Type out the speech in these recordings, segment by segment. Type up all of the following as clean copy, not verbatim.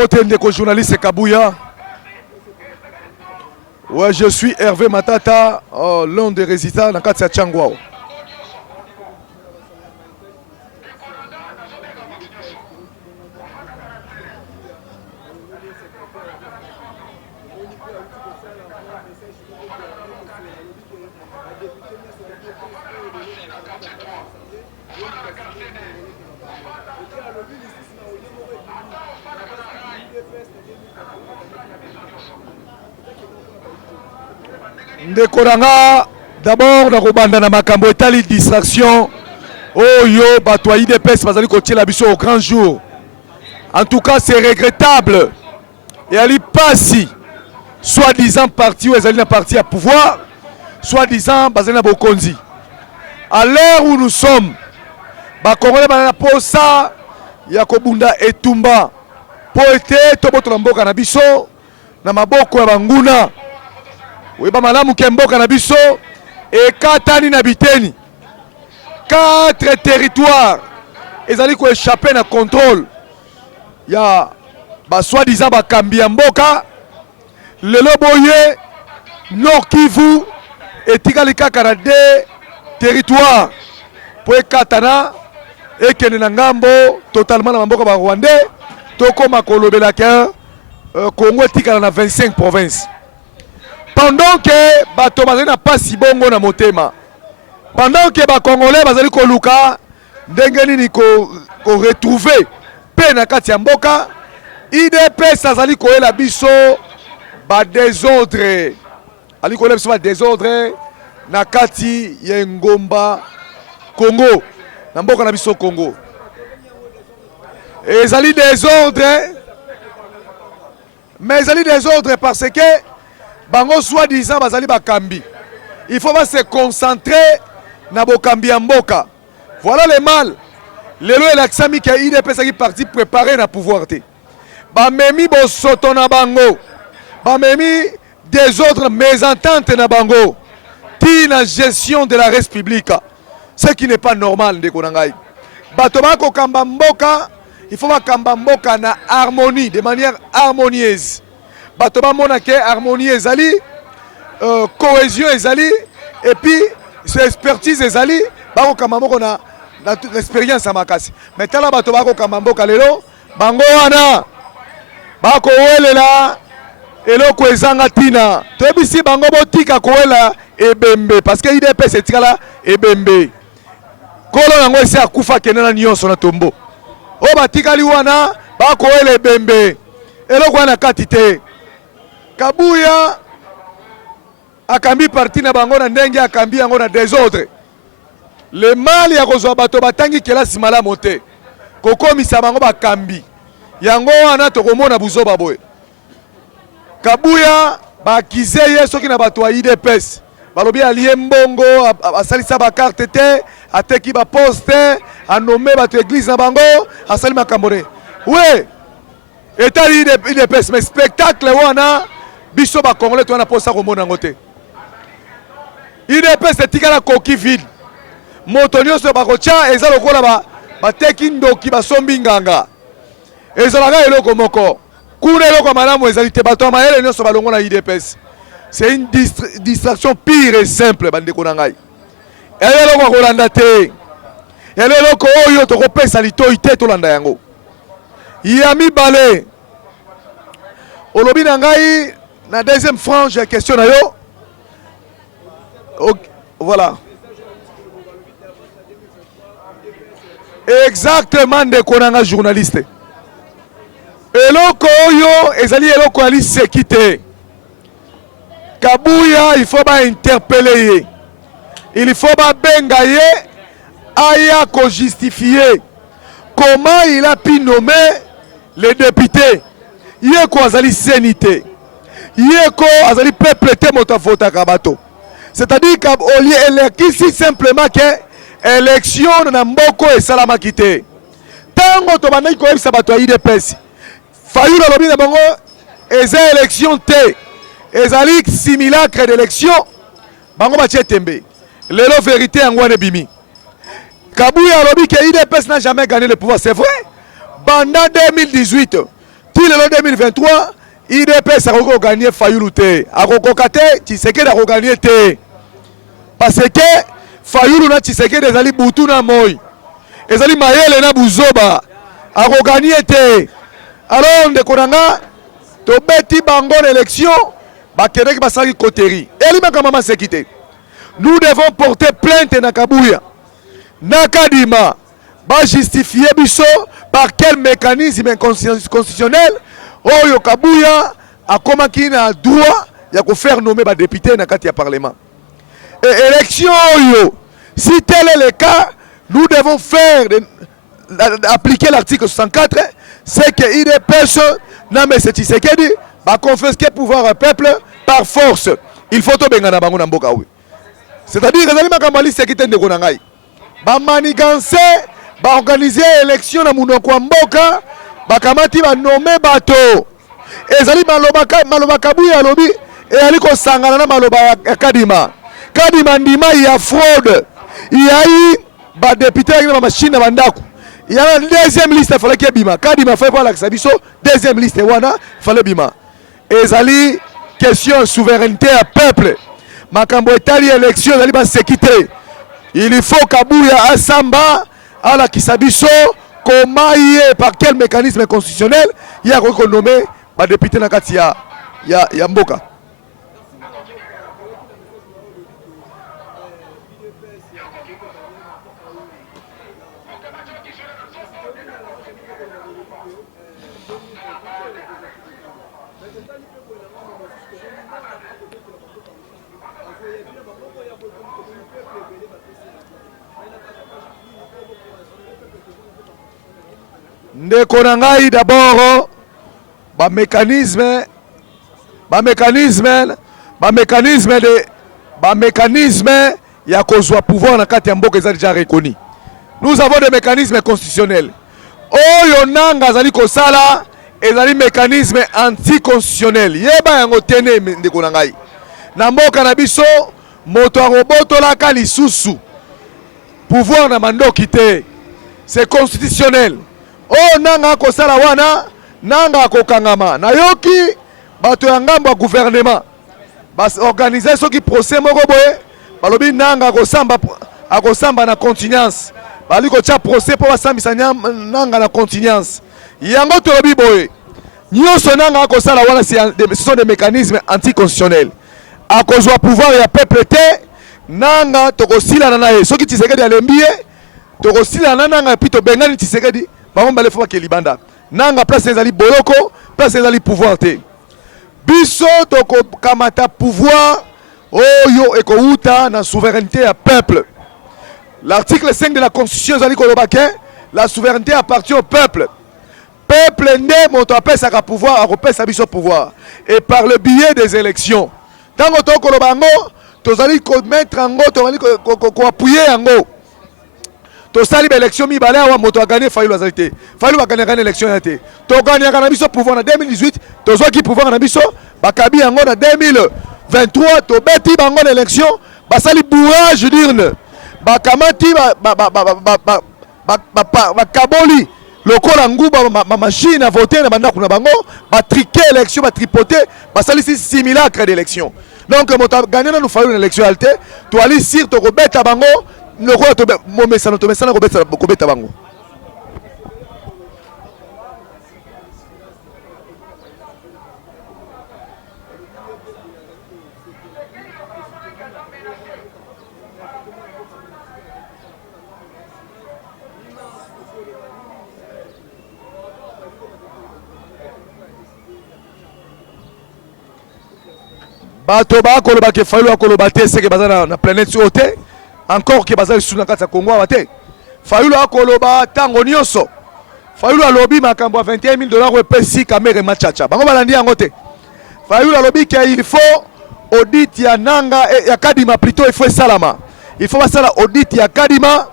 Mbotendeko journaliste Kabouya. Ouais, je suis Hervé Matata, l'un des résidents dans Katsa Tchangwao. Ndekoranga d'abord na kobanda na makambo etali distraction oyo bato IDPS bazali kotiela biso au grand jour. En tout cas, c'est regrettable. Et ali pasi soi-disant parti ou ezali na parti à pouvoir, soi-disant bazali na bokonzi. À l'heure où nous sommes, ba Congolais bana posa ya kobunda etumba po ete toboto na mboka na biso na maboko ya banguna. Oui, bah madame Kemboka na biso et katani na biteni 4 territoires ezali ko échapper na contrôle ya ba soi-disant ba Kambia mboka lelo boye Nord Kivu etikali kaka na 2 territoires po ekatana ekene na ngambo totalement na mboka ba Rwandais tokoma kolobela ke Congo etikala na 25 provinces. Pendant que bato bazali na pasi bongo na motema, pendant que ba Congolais bazali koluka ndenge nini ko retrouver pe na kati ya mboka, IDPS azali koyela biso ba désordre, ali koyela biso ba désordre na kati ya ngomba Congo, na mboka na biso Congo. Ezali désordre, mais ezali désordre parce que bango soi-disant bazali bakambi. Il faut pas se concentrer na bokambi ya mboka. Voilà le mal. Lelo elaksami ke IDPS qui parti préparer na pouvoir te. Ba memi bo soto na bango. Ba memi des autres mésententes na bango. Ti na gestion de la République. Ce qui n'est pas normal ndeko na ngai. Bato ba ko kamba mboka, il faut ba kamba mboka na harmonie, de manière harmonieuse. Bato ba mona ke harmonie ezali, cohésion ezali, et puis expertise ezali, bako kamamoko na expérience à makasi. Mais tala bato bako kamamboka lelo, bango wana bako welela eloko ezanga tina. Tebisi bango botika koela ebembe parce que IDPS etikala ebembe. Kolo nango esi akufa kenena nyonso na tombo. O batikali wana bako welela ebembe. Eloko wana kati te. Kabouya akambi parti na bango na ndenge akambi yango na désordre. Le mal ya kozwa bato batangi kelasi malamu te. Kokomisa bango bakambi. Yango wana tokomona buzoba boye. Kabouya bakize ye soki na bato ya IDPS. Balobi alie mbongo, asalisa ba carte te, ateki ba poste, anome bato église na bango, asali makambore. Ouais. Etali IDPS mais spectacle wana biso ba Congolais to na posa ko mona ngote. IDPS etikala koki vide. Moto nyonso ba kocha eza lokola ba teki ndoki ba sombi nganga. Ezalaka eloko moko. Kuna eloko malamu ezali te bato maele nyonso ba longo na IDPS. C'est une distraction pire et simple bandeko na ngai. Eloko ko landa te. Eloko oyo to kopesa litoi te to landa yango. Yami balé. Olobi na ngai na deuxième frange question na yo. Okay, voilà. Exactement de konanga journaliste. Eloko oyo ezali eloko ali sekite. Kabouya il faut pas interpeller. Il faut pas benga ye aya ko justifier comment il a pu nommer les députés. Yeko azali sénité. Yeko azali peuple te moto vota kabato. C'est-à-dire qu'au lieu élection simplement que élection na mboko et salama kité. Tango to bandai ko ebisa bato IDPS. Fayula lobi na bango eza élection te. Ezali simulacre d'élection. Bango ba tembe. Lelo vérité ngwane bimi. Kabouya lobi que IDPS n'a jamais gagné le pouvoir, c'est vrai. Pendant 2018 Till le 2023 IDPS a gagné Fayulu te akokokate Tshisekedi a gagné te parce que Fayulu na Tshisekedi ezali butu na moi ezali mayele na buzoba a gagné te. Alors ndeko nanga to beti bango l'élection bakende ki basali koteri eli makamama sekite. Nous devons porter plainte na Kabuya na Kadima ba justifier biso par quel mécanisme constitutionnel Oyo Kabuya a komaki na droit ya ko faire nommer ba député na kati ya parlement. Et élection oyo, si tel est le cas, nous devons faire appliquer l'article 64, c'est que IDPS na M. Tshisekedi va confisquer pouvoir au peuple par force. Il faut to bengana bango na mboka oui. C'est-à-dire que les makambali sekite ndeko na ngai. Ba maniganse ba organiser élection na munoko mboka. Bakamati ba nommé bato ezali maloba Kabuya lobi et ali ko sangana na maloba ya Kadima ndima ya fraude il y a eu ba député avec ma machine na bandako il y a une deuxième liste fallait que bima Kadima fait pas la sabiso deuxième liste wana fallait bima ezali question souveraineté à peuple makambo etali élection ezali ba sécurité il faut Kabuya asamba ala kisabiso. Comment par quel mécanisme constitutionnel il y a renommé les députés dans ya Mboka. Ndeko na ngai d'abord ba mécanisme ya kozwa pouvoir na kati ya mboka ezali déjà reconnu. Nous avons des mécanismes constitutionnels. Oyo nanga zali kosala ezali mécanisme anticonstitutionnel. Yeba yango tene ndeko na ngai. Na mboka na biso moto akobotolaka lisusu. Pouvoir na mandoki te. C'est constitutionnel. Oh nanga kosala wana nanga kokangama na yoki bato ya ngambo ya gouvernement bas organiser soki procès moko boye balobi nanga akosamba na continuance bali ko tia procès po basambisa nanga na continuance yango tolobi boye nyonso nanga akosala wana ce sont des mécanismes anticonstitutionnels akozwa pouvoir ya peuple te nanga tokosila na ye soki Tshisekedi alembi tokosila na nanga puis to bengani Tshisekedi Bamomba le fois que libanda nanga place ezali boloko place ezali pouvoir te biso toko kamata pouvoir oyo ekouta na souveraineté à peuple. L'article 5 de la constitution ezali kolobake la souveraineté appartient au peuple. Peuple nde moto apesaka pouvoir akopesa biso pouvoir et par le biais des élections tango to kolobango tozali ko mettre ango tozali ko appuyer ango. To sali l'élection mi balé awa moto a gagné Fayulu azalité. Fayulu a gagné l'élection été. To gagné kanabiso pouvoir en 2018, to zo ki pouvoir kanabiso bakabi yango en 2023 to beti bango l'élection, ba sali bourrage d'urne. Bakamati ba kaboli lokola nguba ma machine à voter na banda kuna bango, ba triquer élection, ba tripoter, ba sali simulacre d'élection. Donc moto a gagné na nous Fayulu l'élection alté, to ali sir to ko beta bango le roi to momesana to mesana ko beta bango. Bato ba koloba ke Fayulu akoloba te c'est que bazana na planète sur te encore que bazali sous na kati ya Congo abate Fayulu akoloba tango nyonso Fayulu alobi makambo ya $21,000 epesi kamere machacha bango balandi yango te Fayulu alobi ke il faut audit ya nanga ya Kadima plutôt il faut salama il faut basala audit ya Kadima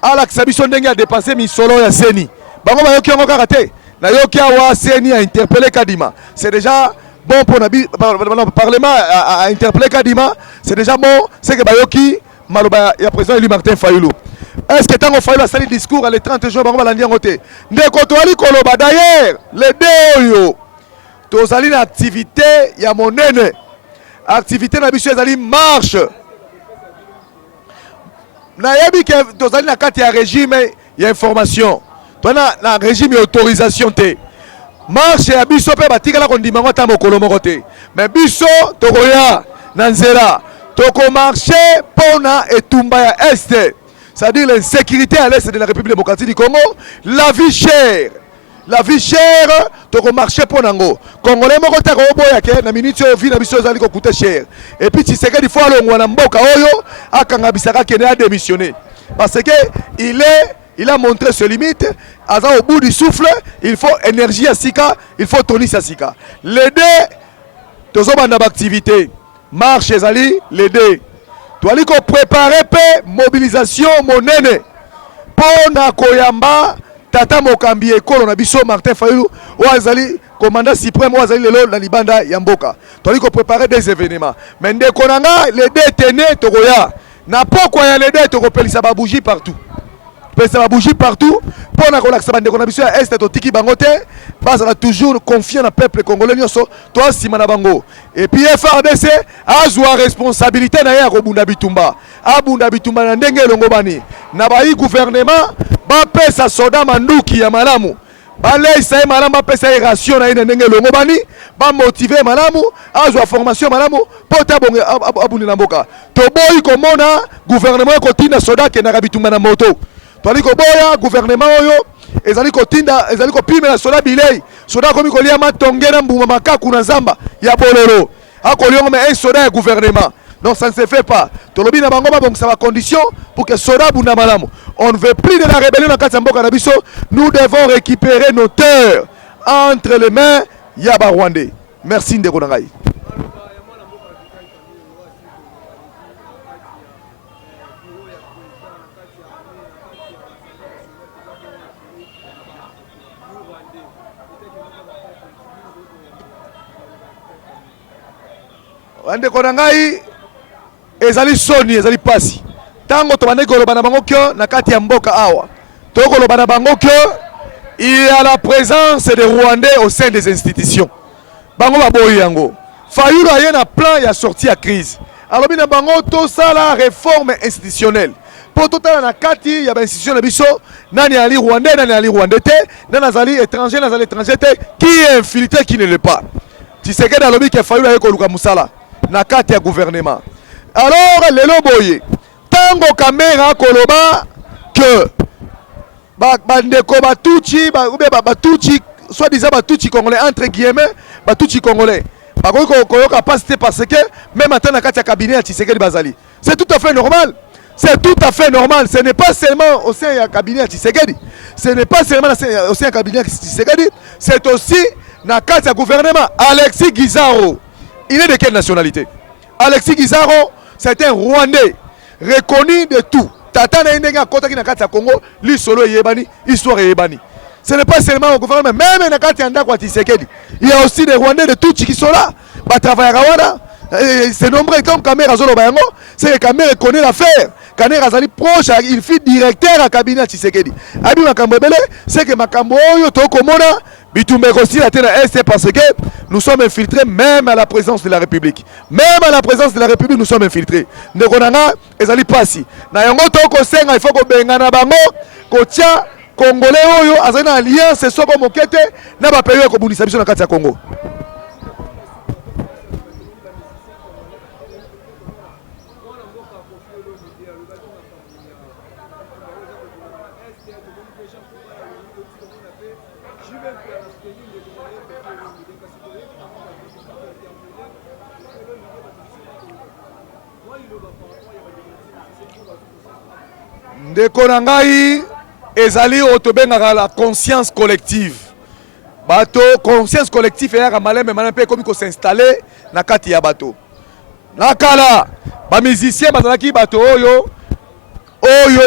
ala kisabiso ndenge ya dépenser misolo ya seni bango bayoki yango kaka te na yoki awa seni a interpeller Kadima c'est déjà bon pour le Parlement à interpeller Kadima c'est déjà bon c'est que bayoki maloba ya président Eli Martin Fayulu Est-ce que tant qu'on fait la salle discours à les 30 jours, on va l'en côté. Ndeko toali koloba d'ailleurs, les deux tozali une activité, il y a mon nene. Activité na biso ezali marche. Na yebi que tozali na kati ya régime, il y a information. Toi na régime et autorisation te. Marche ya biso pe batika la kondima ngota mokolo moko te. Mais biso tokoya na nzela. Toko marcher pona etumba ya est. C'est-à-dire l'insécurité à l'est de la République démocratique du Congo, la vie chère. La vie chère, tu as marché pour Nango. Congolais, tu as na minute vie na biso zali ko coûter cher. Et puis tu sais que il faut aller ngwana mboka oyo akanga bisaka kene a démissionné. Parce que il a montré ses limites, au bout du souffle, il faut énergie à sika, il faut tonis à sika. L'aider tozo banda activité. Marche ezali l'aider. Tu as préparer mobilisation monene pour na koyamba tata mokambi ekolo na biso Martin Fayulu oazali commandant suprême oazali lelo na libanda ya mboka. Tu as préparer des événements. Mais ndeko nanga les détenus tokoya na pokwa ya les détenus tokopelisa ba bougie partout. Pelisa ba bougie partout pour na kolakisa bande ko na biso ya est to tiki bango te. Bazala toujours confiant na peuple congolais nyonso to sima na bango. Et puis FRDC azwa responsabilité na ya ko bunda bitumba. Abunda bitumba na ndenge longo bani. Na ba gouvernement ba pesa soda manduki ya malamu. Ba leisa malamu ba pesa ration na ina ndenge longo bani. Ba motiver malamu azwa formation malamu pota bonge abundi na mboka. To boyi komona gouvernement ko tina soda ke na bitumba na moto. Toli ko boya gouvernement oyo ezali ko tinda ezali ko pimela soda bilei soda komi ko liama tongena mbuma makaku na zamba ya bololo akoliongo mais un soda ya gouvernement. Non, ça ne se fait pas. Tolobi na bango ba bongisa ba condition pour que soda bunda malamu. On ne veut plus de la rébellion na Katsamboka na biso. Nous devons récupérer nos terres entre les mains ya ba Rwandais. Merci ndeko na ngai. Wande konangai ezali soni ezali pasi tango to bande koloba na bango kyo na kati ya mboka awa to koloba na bango kyo il y a la présence des Rwandais au sein des institutions bango baboyi yango Fayulu aye na plan ya sortie à crise alobi na bango to sala réforme institutionnelle pour tout na kati ya ba institution na biso nani ali Rwandais nani ali Rwandais te nani azali étranger nani azali étranger te qui est infiltré qui ne l'est pas. Tu sais que alobi ke Fayulu aye ko luka musala na kati ya gouvernement. Alors lelo boye tango kamera koloba que bandeko batuchi batuchi soit disant batuchi congolais entre guillemets batuchi congolais bakoki koyoka capacité parce que même attendre na kati ya cabinet ya Tshisekedi bazali. C'est tout à fait normal. C'est tout à fait normal. Ce n'est pas seulement au sein du cabinet de Tshisekedi. Ce n'est pas seulement au sein du cabinet de Tshisekedi. C'est aussi dans le cadre du gouvernement. Alexis Guizaro, il est de quelle nationalité? Alexis Guizaro, c'est un Rwandais reconnu de tout. Tata na indenga kota ki na kati ya Congo, lui solo yebani, histoire yebani. Ce n'est pas seulement au gouvernement, même na kati ya ndako ya Tshisekedi. Il y a aussi des Rwandais de tout qui sont là. Ba travailler Rwanda. C'est nombreux comme Kamera Zolo Bayango, c'est que Kamera connaît l'affaire. Kamera Zali proche, il fit directeur à cabinet Tshisekedi. Abi Makambebele, c'est que Makambo yo to komona bitumbe aussi la tena est parce que nous sommes infiltrés même à la présence de la République. Même à la présence de la République nous sommes infiltrés. Ndekonanga ezali pasi. Na yango to ko senga il faut ko bengana bango ko tia Congolais oyo azana alliance soko mokete na ba pays ko bunisa biso na kati ya Congo. Ndeko na ngai ezali otobengaka la conscience collective. Bato conscience collective ya maleme manampe komi ko s'installer na kati ya bato. Nakala ba musicien bazalaki bato oyo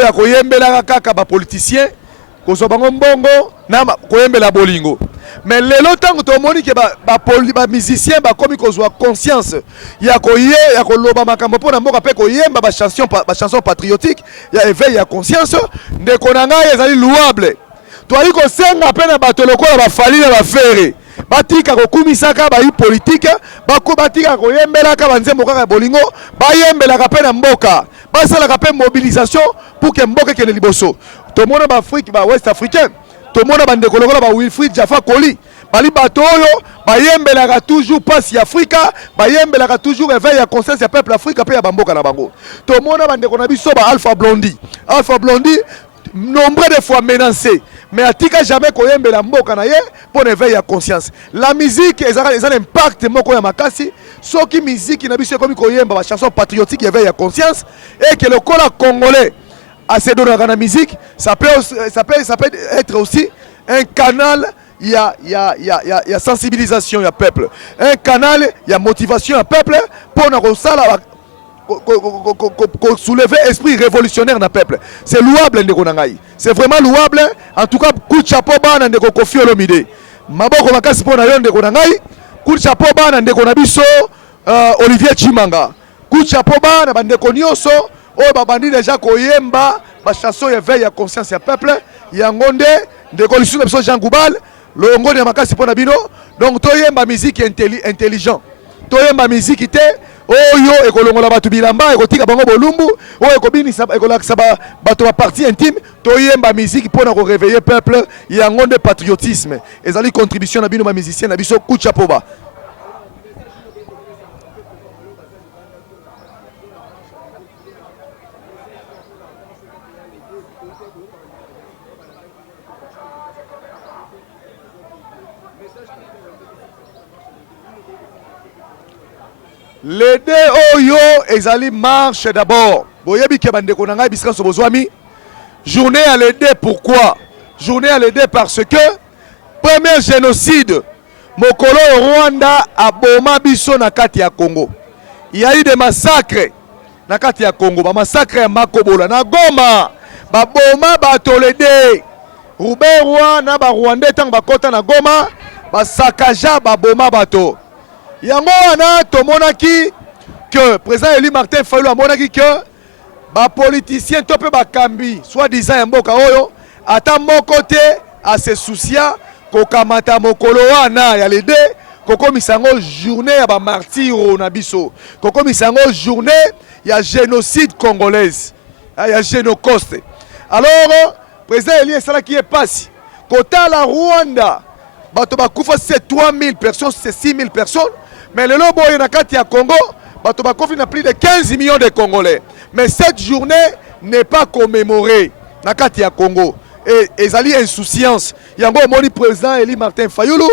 ya koyembela kaka ba politicien kozwa bango mbongo na koyembela bolingo. Mais lelo tango tomoni ke ba musicien ba komi kozwa conscience ya koloba makambo pona mboka pe koyemba ba chanson patriotique ya éveil ya conscience ndeko na ngai ezali louable. Toali ko senga pe na bato lokola ba fali na ba fere batika kokumisaka ba politique batika koyembelaka banzembo kaka bolingo bayembelaka pe na mboka basalaka pe mobilisation pour que mboka kene liboso. Tomona ba Afrique ba West africain tomona bandeko lokola ba Wilfried Jaffa Koli bali bato oyo bayembelaka toujours passe ya Afrika bayembelaka toujours éveil ya conscience ya peuple Afrika pe ya bamboka na bango. Tomona bandeko na biso ba Alpha Blondy nombre de fois menacé mais atika jamais koyembela mboka na ye pour éveil ya conscience. La musique ezana impact moko ya makasi soki musique na biso komi koyemba ba chanson patriotique éveil ya conscience et que le kola congolais à se donner dans la musique, ça peut être aussi un canal, il y a sensibilisation, il y a peuple. Un canal, il y a motivation, il y a peuple pour soulever l'esprit révolutionnaire dans le peuple. C'est louable, c'est vraiment louable. En tout cas, coup de chapeau, ban de Kofi Olomide. Maboko makasi pour nayon de Konangai. Coup de chapeau, ban de Konabiso, Olivier Chimanga. Coup de chapeau, ban de Konyoso. Oh babandi déjà koyemba ba chanson éveil ya conscience ya peuple ya ngonde de coalition de Jean Goubal le ngone ya makasi pona bino donc toyemba musique intelligent toyemba musique te oyo ekolongola batu bilamba ekotika bango bolumbu oyo ekobinisa ekolakisa bato ba partie intime toyemba musique pona ko réveiller peuple ya ngonde patriotisme ezali contribution na bino ba musicien na biso kucha poba. Les deux oyo ezali marche d'abord. Boyebi ke bandeko na ngai bisika so bozwami. Journée à l'aider pourquoi? Journée à l'aider parce que premier génocide mokolo Rwanda aboma biso na kati ya Congo. Il y a eu des massacres na kati ya Congo, ba massacre ya Makobola na Goma. Ba boma bato l'aider. Robert Rwanda ba Rwandais tang bakota na Goma, ba sakaja ba boma bato. Yango wana tomonaki que président Eli Martin Fayulu amonaki que ba politicien to pe ba kambi soit disant ya mboka oyo ata moko te a se soucia ko kamata mokolo wana ya lede koko misango journée ya ba martiro na biso koko misango journée ya génocide congolaise ya génocoste. Alors président Eli esala qui est passé kota la Rwanda bato bakufa c'est 3000 personnes c'est 6000 personnes. Mais le lobo est dans Congo, il y a plus de 15 millions de Congolais. Mais cette journée n'est pas commémorée dans le Congo. Et ils ont insouciance. Il y a un président Eli Martin Fayulu,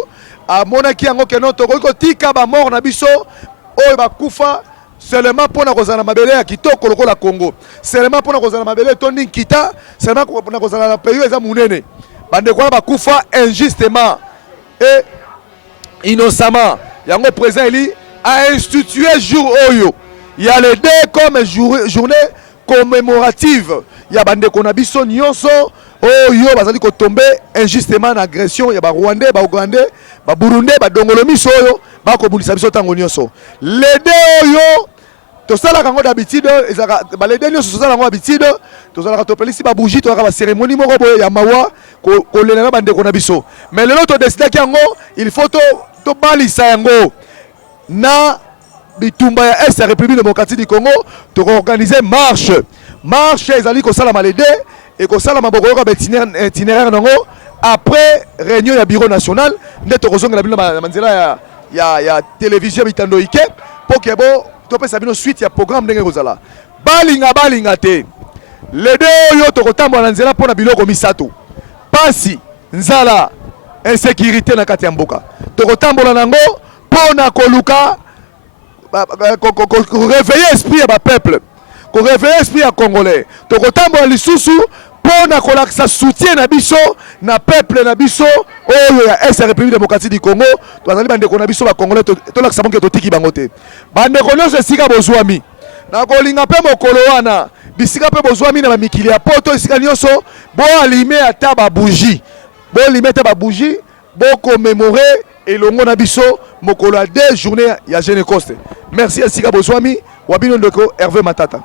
à Monaki, il y a un mort na biso, seulement pour la Rosana Mabele à Kitoko, le Congo. Seulement pour la Rosana Mabele, Tony Kita, seulement pour la Rosana Pays, ils ont mounene. Bande quoi bakufa injustement et innocemment. Yango président Eli a institué jour oyo. Il y a les deux comme journée commémorative. Il y a bande konabiso nyonso oyo bazali ko tomber injustement en agression ya ba Rwandais, ba Ougandais, ba Burundais, ba Dongolomiso oyo ba ko bulisa biso tango nyonso. Les deux oyo to sala kango d'habitude ezaka ba les deux nyonso sala kango d'habitude to sala to pelisi ba bougie to ka cérémonie moko boyo ya mawa ko lelanga bande konabiso. Mais le lot décide ki yango il faut to balisa yango na bitumba ya Est République démocratique du Congo to organiser marche ezali ko sala malede et ko sala maboko ka itinéraire nango après réunion ya bureau national ndeto ko zonga na manzela ya télévision bitando ike pour que bo to pesa bino suite ya programme ndenge kozala balinga te les deux yo to kotambola na nzela pona biloko misato pasi nzala insécurité na kati ya mboka tokotambola nango pona koluka réveiller esprit ya ba peuple ko réveiller esprit ya congolais tokotambola lisusu pona kolakisa soutien na biso na peuple na biso oyo ya Est République démocratique du Congo twazali bandeko na biso ba congolais tolakisa bonke totiki bango te bandeko nyonso esika bozwami na kolinga pe mokolo wana bisika pe bozwami na mikili ya poto esika nyonso bo allumer ata ba bougie bo allumer ata ba bougie bo commémorer elongo na biso mokolo ya 2 journée ya Jeune Coste. Merci esika bozwami wabino ndeko Hervé Matata.